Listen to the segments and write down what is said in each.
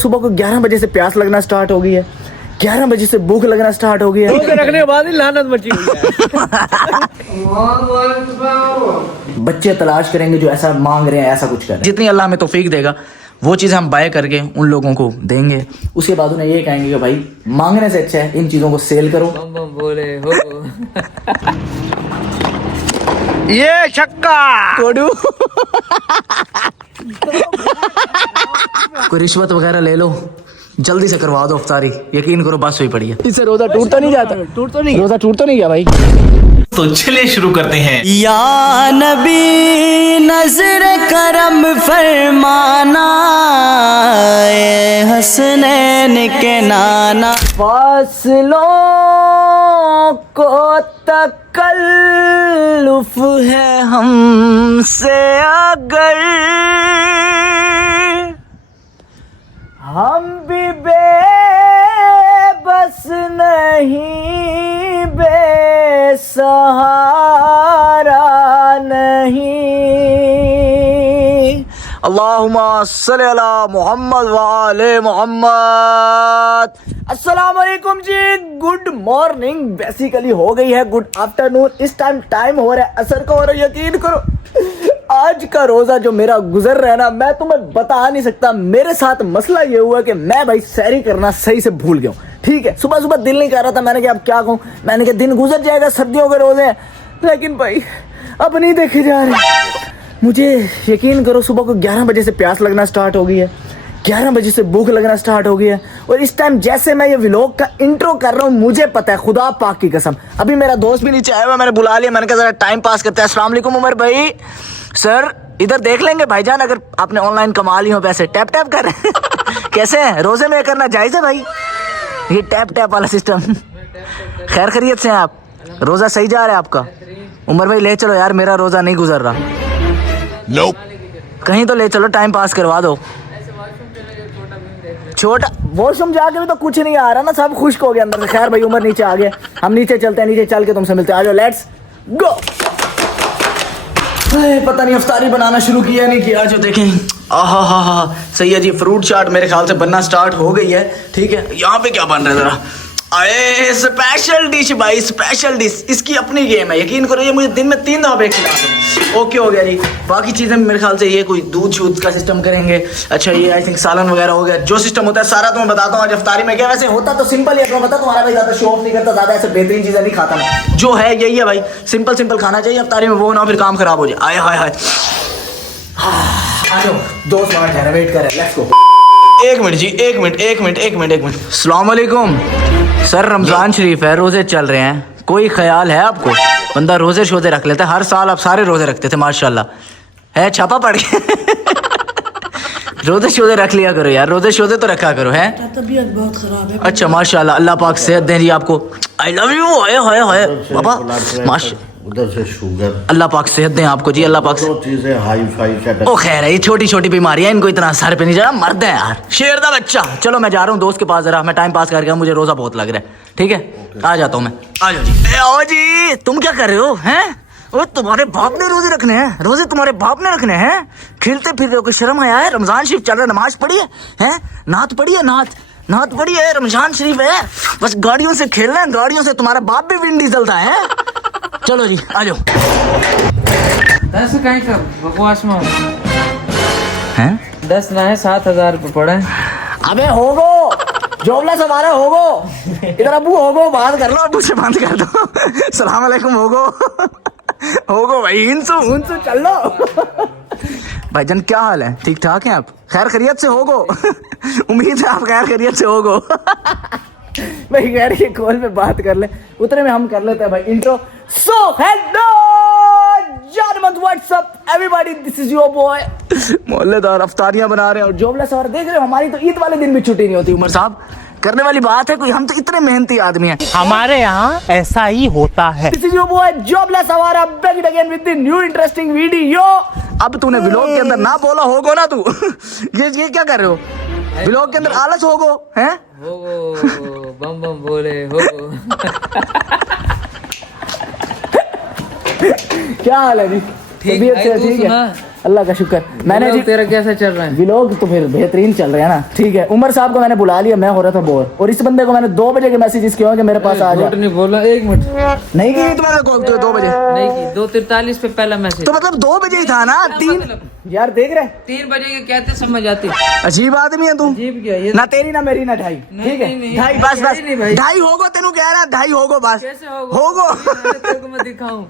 सुबह को 11 बजे से प्यास लगना स्टार्ट हो गई है, 11 बजे से भूख लगना स्टार्ट हो गई है। रखने के बाद ही लानत मची हुई है। बच्चे तलाश करेंगे जो ऐसा मांग रहे हैं, ऐसा कुछ करें। जितनी अल्लाह हमें तौफीक देगा वो चीज़ हम बाय करके उन लोगों को देंगे। उसके बाद उन्हें ये कहेंगे कि भाई मांगने से अच्छा है इन चीज़ों को सेल करो। बम बम बोले हो। ये छक्का कोडू कोई रिश्वत वगैरह ले लो, जल्दी से करवा दो अफ्तारी। यकीन करो बस हुई पड़ी है, इससे रोजा टूट तो नहीं जाता। रोजा टूट तो नहीं गया भाई। तो चलिए शुरू करते हैं। या नबी नजर करम फरमाना, हसनैन के नाना। फासलों को तकल्लुफ है हमसे अगर, हम भी बेबस नहीं, बेसहारा नहीं। अल्लाहुम्मा सल्ली अला मोहम्मद व आले मोहम्मद। अस्सलाम वालेकुम जी, गुड मॉर्निंग। बेसिकली हो गई है गुड आफ्टरनून। इस टाइम हो रहा है असर का हो रहा है। यकीन करो आज का रोजा जो मेरा गुजर रहा है ना, मैं तुम्हें बता नहीं सकता। मेरे साथ मसला ये हुआ कि मैं भाई सहरी करना सही से भूल गया हूँ। ठीक है, सुबह सुबह दिल नहीं कर रहा था। मैंने कहा अब क्या कहूँ, मैंने कहा दिन गुजर जाएगा, सर्दियों के रोजे हैं। लेकिन भाई अब नहीं देखे जा रहे। मुझे यकीन करो सुबह को 11 बजे से प्यास लगना स्टार्ट हो गई है, 11 बजे से भूख लगना स्टार्ट हो गई है। और इस टाइम जैसे मैं ये व्लॉग का इंट्रो कर रहा हूँ, मुझे पता है खुदा पाक की कसम, अभी मेरा दोस्त भी नीचे आया हुआ, मैंने बुला लिया। मैंने कहा जरा टाइम पास करते हैं। अस्सलाम वालेकुम उमर भाई। सर इधर देख लेंगे भाईजान, अगर आपने ऑनलाइन कमा ली हो पैसे। टैप टैप कर कैसे हैं? रोजे में करना जायज़ है भाई ये टैप टैप वाला सिस्टम? खैर खैरियत से हैं आप? रोजा सही जा रहा है आपका? उमर भाई ले चलो यार, मेरा रोजा नहीं गुजर रहा। Nope. कहीं तो ले चलो, टाइम पास करवा दो। छोटा वॉशरूम जाके भी तो कुछ नहीं आ रहा ना, सब खुश्क हो गया अंदर से। खैर भाई उमर नीचे आ गया, हम नीचे चलते हैं, नीचे चल के तुमसे मिलते हैं। आ जाओ, लेट्स गो। पता नहीं अफ्तारी बनाना शुरू किया नहीं किया। जो देखें, आहा हा हा सही है जी। फ्रूट चाट मेरे ख्याल से बनना स्टार्ट हो गई है। ठीक है, यहाँ पे क्या बन रहा है जरा? अरे स्पेशल डिश भाई, स्पेशल डिश। इसकी अपनी गेम है, यकीन करो ये मुझे दिन में 3 दफा खिला दो। ओके हो गया जी। बाकी चीज़ें मेरे ख्याल से ये कोई दूध शूध का सिस्टम करेंगे। अच्छा ये आई थिंक सालन वगैरह हो गया। जो सिस्टम होता है सारा तुम्हें बताता हूँ आज अफ्तारी में क्या। वैसे होता तो सिंपल ही है, तुम्हें पता तुम्हारा भाई ज़्यादा शो ऑफ नहीं करता, ज़्यादा ऐसे बेहतरीन चीज़ें नहीं खाता मैं। जो है यही है भाई, सिंपल सिंपल खाना चाहिए अफ्तारी में, वो ना फिर काम खराब हो जाए। आए हाय हाय। आ जाओ, 2 मिनट है, वेट करें, लेट्स गो। 1 मिनट जी, 1 मिनट। अस्सलाम वालेकुम सर, रमजान शरीफ है, रोजे चल रहे हैं, कोई ख्याल है आपको? बंदा रोजे शोजे रख लेता है, हर साल आप सारे रोजे रखते थे माशाल्लाह, है छापा पड़ गया। रोजे शोजे रख लिया करो यार, रोजे शोजे तो रखा करो। है तबीयत बहुत खराब है। अच्छा माशाल्लाह, अल्लाह पाक सेहत दें जी आपको। I love you. हाय बाबा माशा, उधर से शुगर, अल्लाह पाक सेहत दें आपको जी, अल्लाह पाक। चीजें हाई फाई सेटअप। ओ खैर है, ये छोटी छोटी बीमारियां, इनको इतना सर पे नहीं जा रहा। मर्द है यार, शेर दा बच्चा। चलो मैं जा रहा हूँ दोस्त के पास, जरा मैं टाइम पास करके, मुझे रोजा बहुत लग रहा है। ठीक है आ जाता हूँ मैं। आ जाओ जी। आओ जी, तुम क्या कर रहे हो? हैं वो तुम्हारे बाप ने रोजे रखने हैं, रोजे तुम्हारे बाप ने रखने हैं। खेलते फिरते हो, कोई शर्म आया है? रमजान शरीफ चल रहा है, नमाज पढ़ी है? नात पढ़ी है? नात पढ़ी है? रमजान शरीफ है, बस गाड़ियों से खेलना है, गाड़ियों से। तुम्हारा बाप भी विंड डीजल था है। चलो जी आ जाओ। 10 कहीं का बकवास में हैं 10 ना है, 7,000 रुपये पड़े। अबे होगो जोबला सवारा होगो, इधर अबू होगो, बात कर लो, अबू से बात कर दो। सलाम अलैकुम होगो भाई, हिंसू चल लो। भाईजान क्या हाल है? ठीक ठाक हैं आप? खैर खैरियत से होगो? उम्मीद है आप खैर खैरियत से होगो। भाई खैर ये कॉल पे बात कर ले, उतने में हम कर लेते हैं भाई intro. So hello what's up everybody, this is your boy. मोहल्लेदार अफ्तारियां बना रहे हैं और जोबला सवार देख रहे हो। हमारी तो ईद वाले दिन भी छुट्टी नहीं होती उमर साहब, करने वाली बात है कोई? हम तो इतने मेहनती आदमी हैं, हमारे यहाँ ऐसा ही होता है। दिस इज योर बॉय जोबला सवार, back it again with the new interesting video. अब तूने व्लॉग के अंदर ना बोला होगो ना तू। ये क्या कर रहे हो? व्लॉग के अंदर आलस होगो हैं? हो बम बम बोले हो। क्या हाल है जी? तबीयत से ठीक है? अल्लाह का शुक्र। मैंने जी तेरा कैसा चल रहा है? व्लॉग तो फिर बेहतरीन चल रहे हैं ना। ठीक है, उमर साहब को मैंने बुला लिया, मैं हो रहा था बोर, और इस बंदे को मैंने 2 बजे के मैसेजेस किए कि मेरे पास आ जा। झूठ नहीं बोला, 1 मिनट नहीं की तुम्हारा कॉल तो 2 बजे नहीं की, 2:43 पे पहला मैसेज। तो मतलब 2 बजे ही था ना। 3 यार देख रहे 3 बजे के कहते समझ आती। अजीब आदमी है तू। अजीब क्या ये? ना तेरी ना मेरी ना ढाई। ठीक है नहीं, ढाई बस बस नहीं भाई। ढाई होगो, तेनू कह रहा 2.5 होगो बस। कैसे होगो तेरे को मैं दिखाऊं।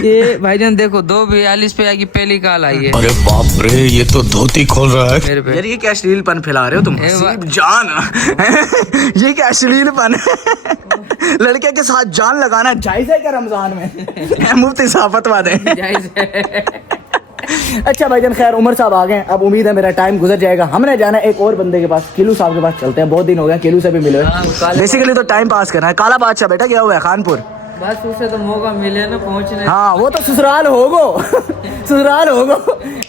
ये भाईजान देखो 2:42 पे आगे पहली कॉल आई है अरे बाप रे, ये तो धोती खोल रहा है। मेरे पे। यार ये क्या अश्लीलपन फैला रहे हो तुम? हसीब जान ये क्या अश्लीलपन लड़के के साथ जान लगाना जायज है क्या रमजान में? मुफ्ती साहब फतवा दे। जायज है। अच्छा भाईजान, खैर उमर साहब आ गए, अब उम्मीद है मेरा टाइम गुजर जाएगा। हमने जाना है एक और बंदे के पास, किलू साहब के पास चलते हैं। बहुत दिन हो गया किलू से भी मिले। बेसिकली तो टाइम पास करना है। काला बादशाह बेटा गया हुआ है खानपुर। बस उसे तो मौका मिले ना पहुंचने। हाँ वो तो ससुराल होगो ससुराल होगो।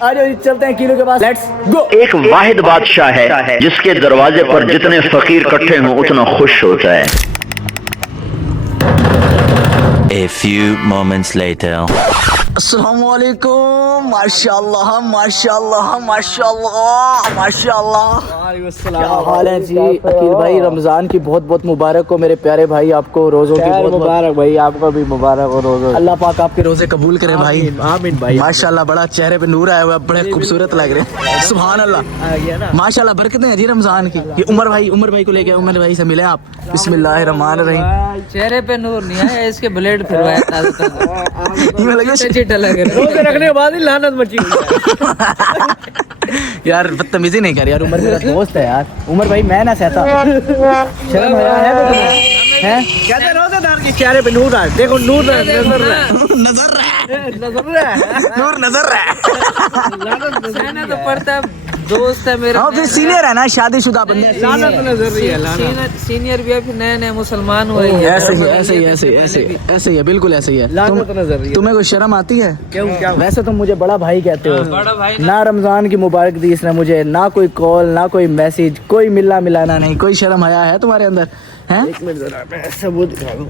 आज चलते हैं किलो के पास, लेट्स गो। एक वाहिद बादशाह है जिसके दरवाजे पर जितने फकीर इकट्ठे हों उतना खुश होता है। A few moments later. अस्सलामुअलैकुम। माशाल्लाह माशाल्लाह माशाल्लाह माशाल्लाह। क्या हाल है जी? अकील भाई रमजान की बहुत बहुत मुबारक हो मेरे प्यारे भाई, आपको रोजों की बहुत मुबारक भाई। आपको भी मुबारक हो रोजों। अल्लाह पाक आपके रोजे कबूल करे भाई। आमीन भाई। माशाल्लाह बड़ा चेहरे पे नूर आया हुआ है, बड़े खूबसूरत लग रहे हैं। सुभान अल्लाह माशाल्लाह, बरकतें हैं जी रमजान की। ये उमर भाई को लेके उमर भाई से मिले आप। बिस्मिल्लाहिर्रहमानिर्रहीम। चेहरे पे नूर नहीं है, इसके ब्लेड फिरवाया था। ये लगे चिट्टा लग रहा है। रखने के बाद ही लानत मची यार बदतमीजी नहीं कर यार, उमर मेरा दोस्त है यार। उमर भाई मैं ना सहता, शर्म आया है तो तुम्हें हैं? कहते रोजेदार के चेहरे पे नूर है। देखो नूर नजर रहा है, नजर रहा है, नजर रहा है, नूर नजर रहा है। सहना तो पड़ता है, दोस्त है मेरा। हाँ फिर सीनियर है ना, शादीशुदा बंदे। लानत नजर रही है, लानत। सीनियर भी है, फिर नए मुसलमान हुए हैं। ऐसे ही है, बिल्कुल ऐसे ही है। लानत नजर रही है। तुम्हें कोई शर्म आती है? क्यों क्या? वैसे तुम मुझे बड़ा भाई कहते हो। बड़ा भाई ना रमजान की मुबारक दी इसने मुझे, ना कोई कॉल, ना कोई मैसेज, कोई मिलना मिलाना नहीं। कोई शर्म आया है तुम्हारे अंदर? हैं? एक मिनट जरा मैं सबूत दिखा दूं।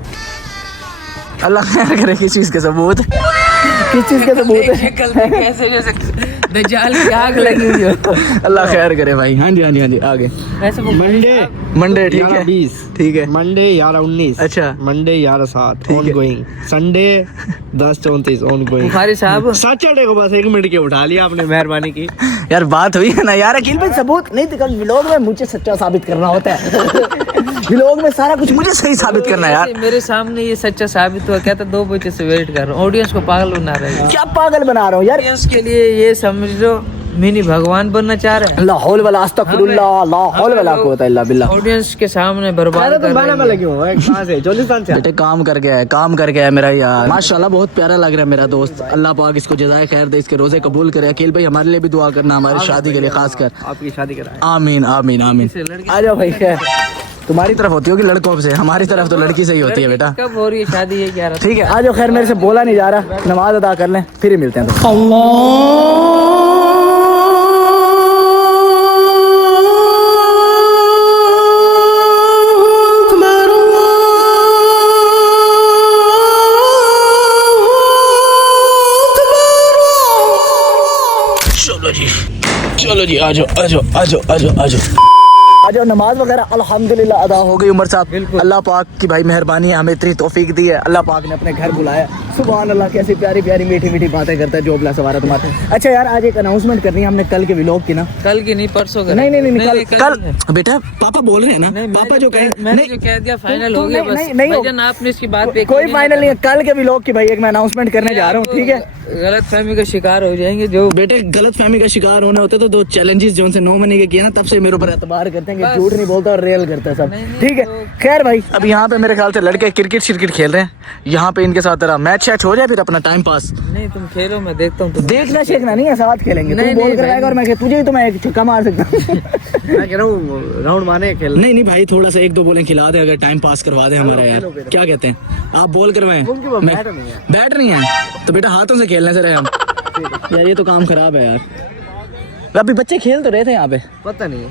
अल्लाह खैर करे। किस चीज के सबूत? किस चीज के सबूत है? कैसे जैसे दज्जाल की आग लगी हुई हो। अल्लाह खैर करे भाई। हाँ जी हाँ जी हाँ जी, आगे वैसे वो मंडे ठीक है 20 ठीक है। मंडे 11-19। अच्छा। मंडे 11-7 ठीक ऑन है। Going. Sunday 10-34 on going. Bukhari साहब सैटरडे को बस 1 मिनट के उठा लिया आपने, मेहरबानी की। यार बात हुई है ना यार। अकील भाई सबूत नहीं दिखा, व्लॉग में मुझे सच्चा साबित करना होता है। व्लॉग में सारा कुछ मुझे सही साबित करना है यार। मेरे सामने ये सच्चा साबित हुआ। कहता 2 बजे से वेट कर रहा हूँ, ऑडियंस को पागल बना रहे हैं। क्या पागल बना रहा हूँ यार? ऑडियंस के लिए ये समझ लो मिनी भगवान बनना चाह रहे हैं। ला हौल वला अस्तगफिरुल्लाह, ला हौल वला कुव्वता इल्ला बिल्लाह। ऑडियंस के सामने बर्बाद कर रहे हैं। लगी हूँ कहाँ से? जोलिस्तान से। बेटे काम करके है मेरा यार। माशाल्लाह बहुत प्यारा लग रहा है मेरा दोस्त। अल्लाह पाक इसको जज़ाए खैर दे, इसके रोजे कबूल करे। अकील भाई हमारे लिए भी दुआ करना, हमारी शादी के लिए खास कर। आपकी शादी कराए। आमीन आमीन आमीन। आ जाओ भाई। खैर तुम्हारी तरफ होती होगी लड़कों से, हमारी तरफ तो लड़की से ही होती है बेटा। कब हो रही है शादी? ये क्या ठीक है आ जाओ। खैर मेरे से बोला नहीं जा रहा, नमाज अदा कर लें फिर ही मिलते हैं। तो चलो जी आ जाओ। नमाज वगैरह अल्हम्दुलिल्लाह अदा हो गई उमर साहब। अल्लाह पाक की भाई मेहरबानी है, हमें इतनी तौफीक दी है। अल्लाह पाक ने अपने घर बुलाया। सुभान अल्लाह, कैसी प्यारी प्यारी मीठी मीठी बातें करता है जोबला सवारा तुम्हारे। अच्छा यार आज एक अनाउंसमेंट करनी है हमने कल के व्लॉग की ना। कल की नहीं परसों का। नहीं कल बेटा पापा बोल रहे हैं ना। पापा जो कहें मैंने जो कह दिया फाइनल हो गया। बस भाईजान आपने इसकी बात पे कोई फाइनल नहीं है। कल के व्लॉग की भाई एक मैं अनाउंसमेंट करने जा रहा हूँ। ठीक है गलत फहमी का शिकार हो जाएंगे। जो बेटे गलत फहमी का शिकार होने होते तो 2 चैलेंजेस जो उनसे 9 महीने के किया ना, तब से मेरे ऊपर एतबार करते हैं कि झूठ नहीं बोलता और रियल करता है सब। ठीक है खैर भाई अब यहाँ पे मेरे ख्याल से लड़के क्रिकेट शिरकेट खेल रहे हैं। यहाँ पे इनके साथ तेरा मैच शैच हो जाए फिर अपना टाइम पास। नहीं तुम खेलो, मैं देखता हूँ। देखना सीखना नहीं है, साथ खेलेंगे। नहीं, तू बोल नहीं, करवाएगा और मैं तुझे ही तो मैं एक छक्का मार सकता हूँ। मैं कह रहा हूँ राउंड मारने खेल। नहीं भाई थोड़ा सा 1-2 बॉलें खिला दे, अगर टाइम पास करवा दे हमारा यार। क्या कहते हैं आप? बॉल करवाएं? बैट नहीं है तो बेटा हाथों से खेलने से रहे हम। यार ये तो काम खराब है यार। अभी बच्चे खेल तो रहे थे यहाँ पे। पता नहीं है,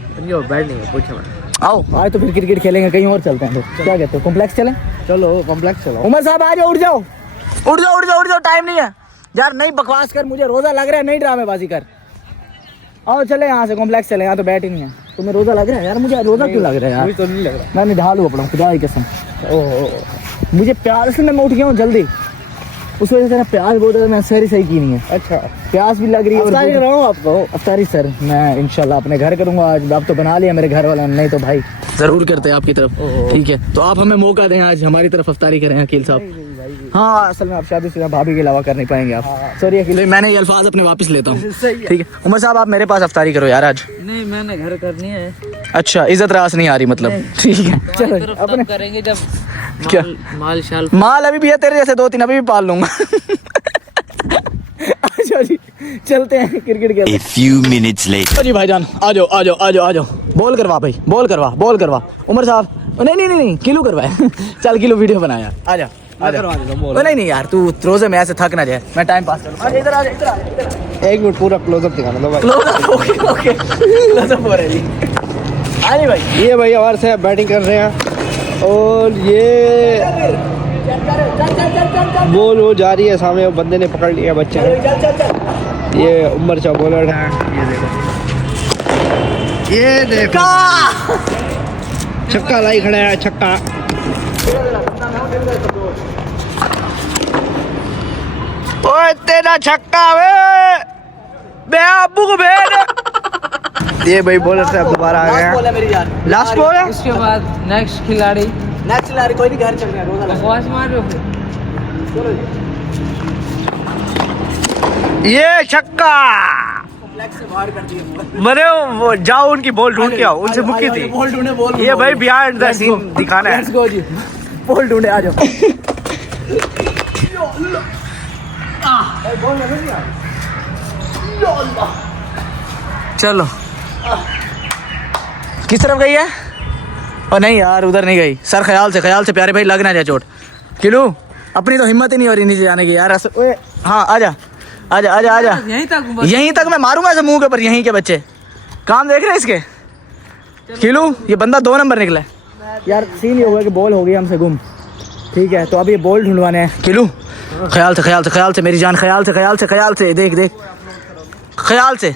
बैट नहीं है, पूछा मैं। आओ आज तो फिर क्रिकेट खेलेंगे, कहीं और चलते हैं। तो क्या कहते हो कॉम्प्लेक्स चलें? चलो कॉम्प्लेक्स चलो। उमर साहब आ जाओ, उठ जाओ टाइम नहीं है। यार नहीं बकवास कर, मुझे रोजा लग रहा है, नहीं ड्रामेबाजी कर। आओ चले यहाँ से, कॉम्प्लेक्स चले, यहाँ तो बैठ ही नहीं है। तुम्हें रोजा लग रहा है यार? मुझे रोजा क्यों लग रहा है यार? मुझे तो नहीं लग रहा। मैं निढाल हुआ पड़ा हूँ खुदा की कसम। मुझे प्यास से मैं उठ गया हूँ जल्दी, उस वजह से ना प्यास बहुत है, मैं सही की नहीं है। अच्छा, प्यास भी लग रही है। अफ्तारी कर रहा हूँ आपको। अफ्तारी सर मैं इंशाल्लाह अपने घर करूंगा आज। आप तो बना लिया मेरे घर वाला, नहीं तो भाई जरूर करते हैं आपकी तरफ। ठीक है, तो आप हमें मौका दें आज हमारी तरफ अफ्तारी करें अकील साहब। हाँ असल में आप शादीशुदा भाभी के अलावा कर नहीं पाएंगे आप। सॉरी अकील, मैंने ये अल्फाज अपने वापस लेता हूँ। ठीक है उमर साहब, आप मेरे पास अफ्तारी करो यार आज। नहीं मैंने घर करनी है। अच्छा, इज्जत रास नहीं आ रही मतलब। ठीक है चलो अपने करेंगे जब क्या माल शाल माल अभी भी है तेरे जैसे 2-3 अभी भी पाल लूंगा। अच्छा जी चलते हैं क्रिकेट खेलते। A few minutes later. जी भाईजान आ जाओ आ जाओ आ जाओ आ जाओ। बॉल करवा भाई, बॉल करवा। उमर साहब नहीं किलू करवाए। चल किलू वीडियो बना यार, आ जा आ जा। नहीं यार तू रोजे में ऐसे थक ना जाए, मैं टाइम पास करूँ। इधर आ जा। 1 मिनट पूरा क्लोजअप दिखाना दो भाई। ओके क्लोजअप हो रहा है जी। हाँ जी भाई, ये भाई हमारे से बैटिंग कर रहे हैं और ये बॉल वो जा रही है सामने, वो बंदे ने पकड़ लिया बच्चे ने। ये उमर शाह बॉलर है, ये देखो छक्का लाई खड़ा है, छक्का। ओए तेरा छक्का वे बे अब्बू को भेज। ये भाई बॉलर से अब दोबारा आ गया। मेरी यार लास्ट बॉल है। इसके बाद नेक्स्ट खिलाड़ी नेक्स्ट खिलाड़ी कोई नहीं, घर चल रहा है रोजा लगा। बकवास मार रहे हो फिर। ये छक्का मरे वो जाओ उनकी बॉल ढूंढ के आओ, उनसे मुक्की थी। बॉल ढूंढे बॉल। ये भाई बिहाइंड द सीन दिखाना है। लेट्स गो जी, बॉल ढूंढे आ जाओ। चलो किस तरफ गई है? और नहीं यार उधर नहीं गई सर, ख्याल से प्यारे भाई लग ना जाए चोट। किलू अपनी तो हिम्मत ही नहीं हो रही नीचे जाने की यार। ओए हाँ आजा। यहीं तक मैं मारूंगा ऐसे मुंह के ऊपर, यहीं के बच्चे काम देख रहे हैं इसके। किलू ये बंदा 2 नंबर निकला है यार। सीन ये हुआ कि बॉल हो गई हमसे गुम। ठीक है तो अब ये बॉल ढूंढवाने हैं। किलू ख्याल से मेरी जान, ख्याल से देख ख्याल से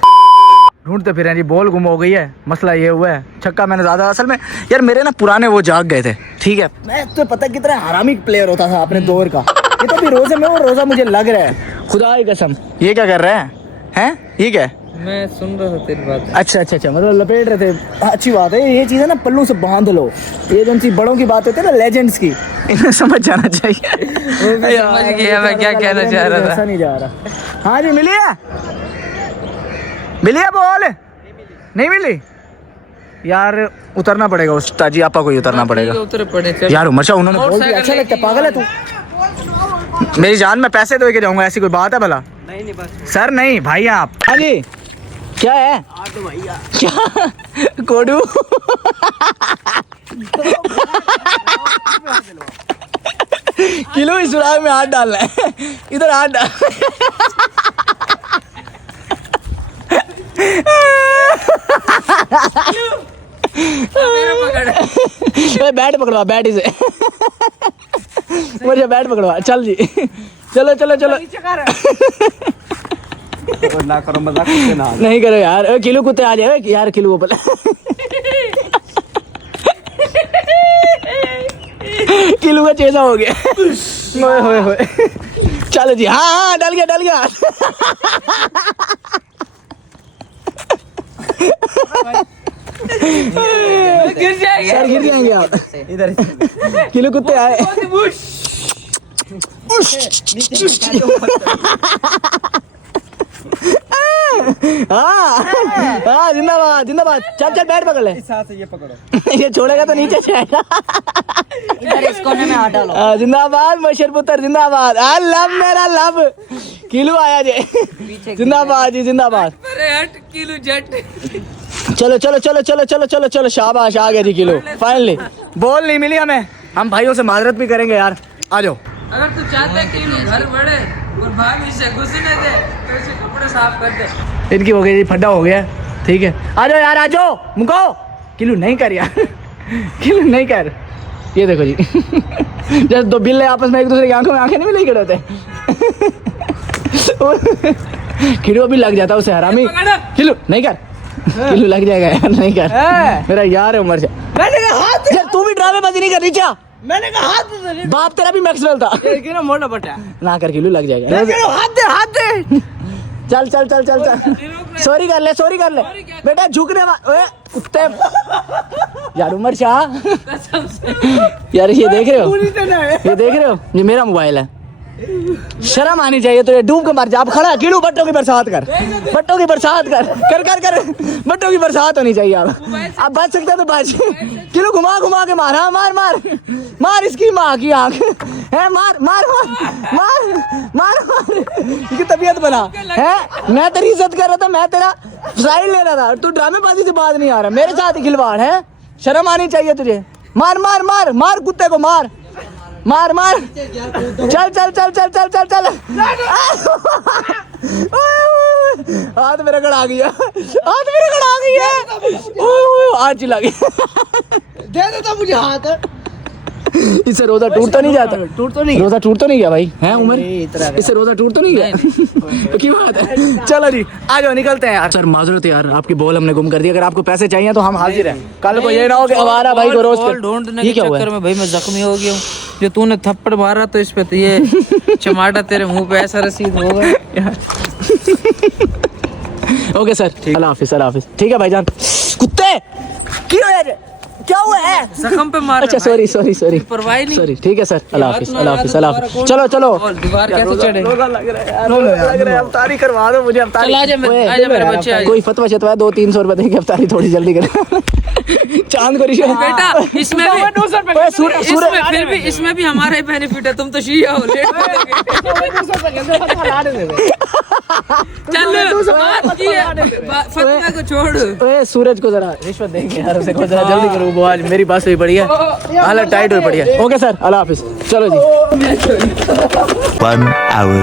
ढूंढते फिर हैं जी। बॉल गुम हो गई है, मसला ये हुआ है। छक्का मैंने ज्यादा, असल में यार मेरे ना पुराने वो जाग गए थे। ठीक है मैं तो पता कितना हरामी प्लेयर होता था अपने दौर का। ये तो भी रोजे में वो रोजा मुझे लग रहा है खुदा की कसम। ये क्या कर रहे हैं? ये क्या है? मैं सुन रहा था तेरी बात। अच्छा मतलब लपेट रहे थे। अच्छी बात है, ये चीज़ है ना पल्लू से बांध लो। ये जो सी बड़ों की बात होती है ना, लेजेंड्स की, इन्हें समझ जाना चाहिए। समझ गया मैं क्या कहना चाह रहा था। ऐसा नहीं जा रहा। हाँ जी मिली है बॉल? नहीं मिली यार, उतरना पड़ेगा उस ताजी आपा को ही उतरना पड़ेगा। उतरे पड़े चल यार उमर शाह उन्होंने बोल दिया, अच्छा लगता है। पागल है तू? मेरी जान में पैसे दे के जाऊंगा, ऐसी कोई बात है भला? नहीं बस सर नहीं भाई आप। हाँ जी क्या है? भैया क्या कोडू? किलो इस सुराग में हाथ डालना है, इधर हाथ डाल। बैट पकड़वा, बैट इसे मुझे बैट पकड़वा। चल जी चलो ना करो मजाक ना। नहीं करो यार। किलो कुत्ते आ जाए यार, किलो को किलो का चेजा हो गया। होए चलो जी। हाँ डल गया। गिर जाएंगे सर, गिर जाएंगे आप। इधर किलो कुत्ते आए। हाँ जिंदाबाद। चल बैट पकड़ ले। ये पकड़ो। ये छोड़ेगा तो नीचे जाएगा। इस कोने में हाथ डालो। जिंदाबाद मशर पुत्र, जिंदाबाद। लव मेरा लव। किलो आया जे। जिंदाबाद जी जिंदाबाद। अरे हट किलो जट। चलो शाबाश, आ गया जी किलो। फाइनली बॉल नहीं मिली हमें, हम भाइयों से माजरत भी करेंगे यार। आ जाओ। अगर तू चाहता है कि घर बढ़े और भाभी से घुसने दे तो इसे कपड़े साफ कर दे। इनकी हो गई जी, फड्डा हो गया। ठीक है आ जाओ यार, आ जाओ मुको। किलो नहीं कर यार, किलो नहीं कर। ये देखो जी जैसे 2 बिल्ले आपस में एक दूसरे की आंखों में आंखें नहीं मिलाई खड़े होते। खिलू भी लग जाता उसे हरामी। खिलू नहीं कर, खिलू लग जाएगा यार, नहीं कर, मेरा यार है उमर से। मैंने कहा हाथ यार तू भी ड्रामेबाजी नहीं कर रही क्या? मैंने कहा हाथ दे। बाप तेरा भी मैक्सवेल था। ये ना मोटा बटा ना कर खिलू लग जाएगा। मैं कह रहा हूं, हाथ दे हाथ दे। चल चल चल चल चल, सॉरी कर ले, सॉरी कर ले बेटा, झुकने ओए कुत्ते यार। उमर शाह यार ये देख रहे हो, ये देख रहे हो, ये मेरा मोबाइल है, शर्म आनी चाहिए तो। ये डूब के मर जा। अब खड़ा किलू बट्टों की बरसात कर, बट्टों की बरसात कर कर कर कर, बट्टों की बरसात होनी चाहिए। अब बच सकता तो बच। किलू घुमा घुमा के मार, हाँ मार मार मार इसकी माँ की आंख है, मार मार मार मार मार मार इसकी तबीयत बना है। मैं तेरी इज्जत कर रहा था, मैं तेरा साइड ले रहा था, तू ड्रामेबाजी से बात नहीं आ रहा, मेरे साथ ही खिलवाड़ है, शर्म आनी चाहिए तुझे। मार मार मार मार कुत्ते को मार मार मार, चल चल चल चल चल चल चल। हाथ मेरा गड़ा गया, हाथ मेरा गड़ा गया, आज चिल्ला गया। दे देता मुझे हाथ। इससे रोजा टूट तो नहीं जाता? टूट तो नहीं, रोजा टूट तो नहीं गया भाई, है उमर? इससे रोजा टूट तो नहीं गया? क्यों बात है? चलो जी आ जाओ, निकलते हैं यार। सर माजरत यार, आपकी बॉल हमने गुम कर दी। अगर आपको पैसे चाहिए तो हम हाजिर हैं। कल को ये ना हो कि हमारा भाई को रोज ढूंढने के चक्कर में भाई मैं जख्मी हो गया हूँ। जो तूने थप्पड़ मारा तो इस पे तो ये चमाटा तेरे मुंह पे ऐसा रसीद होगा। ओके सर, अल्लाह हाफिज, अल्लाह हाफिज। ठीक है भाईजान। कुत्ते क्यों यार, क्या हुआ है? जख्म पे मारा। अच्छा सॉरी सॉरी सॉरी परवाह नहीं। सॉरी, ठीक है सर, अल्लाह हाफिज, अल्लाह हाफिज, अल्लाह हाफिज। चलो चलो, दीवार कैसे चढ़े? रोजा लग रहा है यार, रोजा लग रहा है। अफ्तारी करवा दो मुझे, अफ्तारी। आजा मेरे बच्चे, कोई फतवा शतवा 200-300 रुपए देके अफ्तारी थोड़ी जल्दी कर। चांद को रिश्वत बेटा इसमें भी फिर भी इसमें भी हमारा ही बेनिफिट है। तुम तो शिया हो, लेट फतवा को छोड़। ओए सूरज को जरा रिश्वत देंगे यार, उसे को जरा जल्दी करो, वो आज मेरी बात हुई पड़ी है, हालत टाइट हुई पड़ी है। ओके सर, अल्लाह हाफिज। चलो जी। 1 hour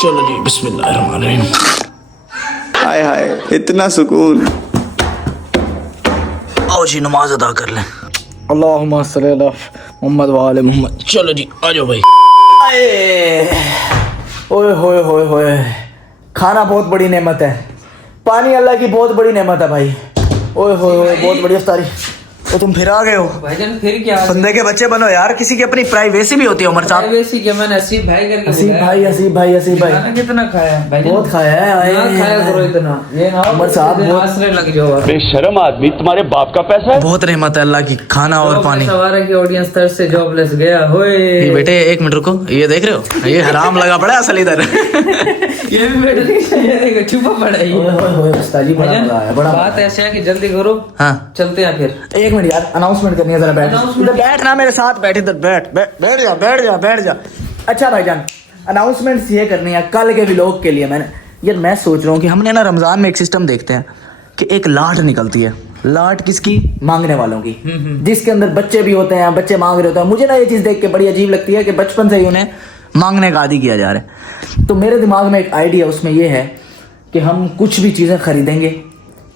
चलो जी, बिस्मिल्लाहिर्रहमानिर्रहीम। हाय हाय इतना सुकून। आओ जी नमाज अदा कर लें। अल्लाहुम्मा सल्ली अला मुहम्मद व आले मुहम्मद। चलो जी आ जाओ भाई। ओए होए होए होए, खाना बहुत बड़ी नेमत है, पानी अल्लाह की बहुत बड़ी नेमत है भाई। ओए होए होए, बहुत बड़ी इफ्तारी। तो तुम फिर आ गए हो भाईजान, फिर क्या? बंदे के बच्चे बनो यार, किसी की अपनी प्राइवेसी भी होती है उमर साहब। प्राइवेसी क्या? मैंने हसीब भाई करके हसीब भाई, हसीब भाई, हसीब भाई। खाना कितना खाया भाईजान? बहुत खाया है। ना खाया करो इतना, ये ना उमर साहब बहुत आसरे लग जाओ। बेशर्म आदमी, तुम्हारे बाप का पैसा है। बहुत रहमत है अल्लाह की, खाना और पानी। सवारा की ऑडियंस तरफ से जॉबलेस गया होए। ये बेटे एक मिनट रुको, ये देख रहे हो, ये हराम लगा पड़ा है असल इधर। ये भी बेटा छुपा पड़ा है। बड़ा बात ऐसे है कि जल्दी करो, हाँ चलते हैं फिर। एक मिनट यार, अनाउंसमेंट करनी है, जरा बैठ इधर, बैठ ना मेरे साथ, बैठ इधर, बैठ बैठ जा, बैठ जा, बैठ जा। अच्छा भाईजान, अनाउंसमेंट ये करनी है कल के व्लॉग के लिए। मैं सोच रहा हूँ कि हमने ना रमजान में एक सिस्टम देखते हैं कि एक लाट निकलती है। लाट किसकी? मांगने वालों की, जिसके अंदर बच्चे भी होते हैं, बच्चे मांग रहे होते हैं। मुझे ना ये चीज़ देख के बड़ी अजीब लगती है कि बचपन से ही उन्हें मांगने का आदी किया जा रहा है। तो मेरे दिमाग में एक आइडिया उसमें ये है कि हम कुछ भी चीज़ें खरीदेंगे,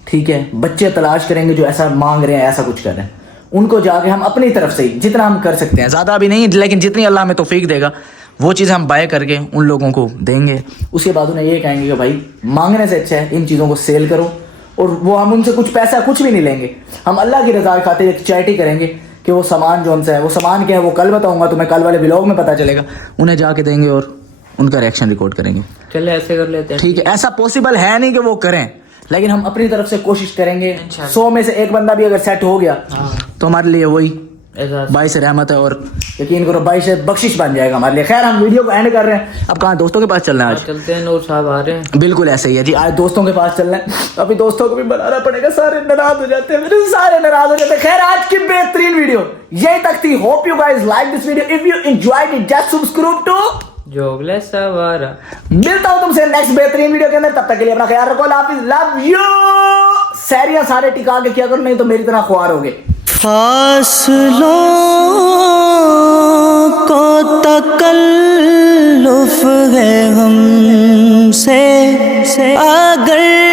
ठीक है, बच्चे तलाश करेंगे जो ऐसा मांग रहे हैं, ऐसा कुछ कर रहे हैं, उनको जाके हम अपनी तरफ से ही जितना हम कर सकते हैं, ज़्यादा भी नहीं लेकिन जितनी अल्लाह में तौफीक देगा, वो चीज़ हम बाय करके उन लोगों को देंगे। उसके बाद उन्हें ये कहेंगे कि भाई मांगने से अच्छा है इन चीज़ों को सेल करो, और वो हम उनसे कुछ पैसा कुछ भी नहीं लेंगे, हम अल्लाह की रज़ा खातिर एक चैरिटी करेंगे कि वो सामान जो उनसे है, वो सामान क्या है वो कल बताऊंगा तुम्हें, कल वाले व्लॉग में पता चलेगा, उन्हें जाके देंगे और उनका रिएक्शन रिकॉर्ड करेंगे। चले ऐसे कर लेते हैं, ठीक है। ऐसा पॉसिबल है नहीं कि वो करें, लेकिन हम अपनी तरफ से कोशिश करेंगे। 100 में से एक बंदा भी अगर सेट हो गया तो हमारे लिए वही भाई से रहमत है, और यकीन करो भाई से बख्शिश बन जाएगा हमारे लिए। खैर हम वीडियो को एंड कर रहे हैं। अब कहाँ दोस्तों के पास चलना है आज? चलते हैं, नूर साहब आ रहे हैं। बिल्कुल ऐसे ही है जी, आज दोस्तों के पास चलना है। तो अभी दोस्तों को भी बनाना पड़ेगा, सारे नाराज हो जाते हैं, मेरे सारे नाराज हो जाते हैं। खैर आज की बेहतरीन वीडियो यही तक थी। Hope you guys like this video. If you enjoyed it just subscribe to jobless सवारा। मिलता हूं तुमसे नेक्स्ट बेहतरीन वीडियो के अंदर, तब तक के लिए अपना ख्याल रखो। हाफिज, लव यू। सैरियां सारे टिका के किया करो, नहीं तो मेरी तरह ख्वार होगे। फासलों को तकल्लुफ है हम तुमसे अगर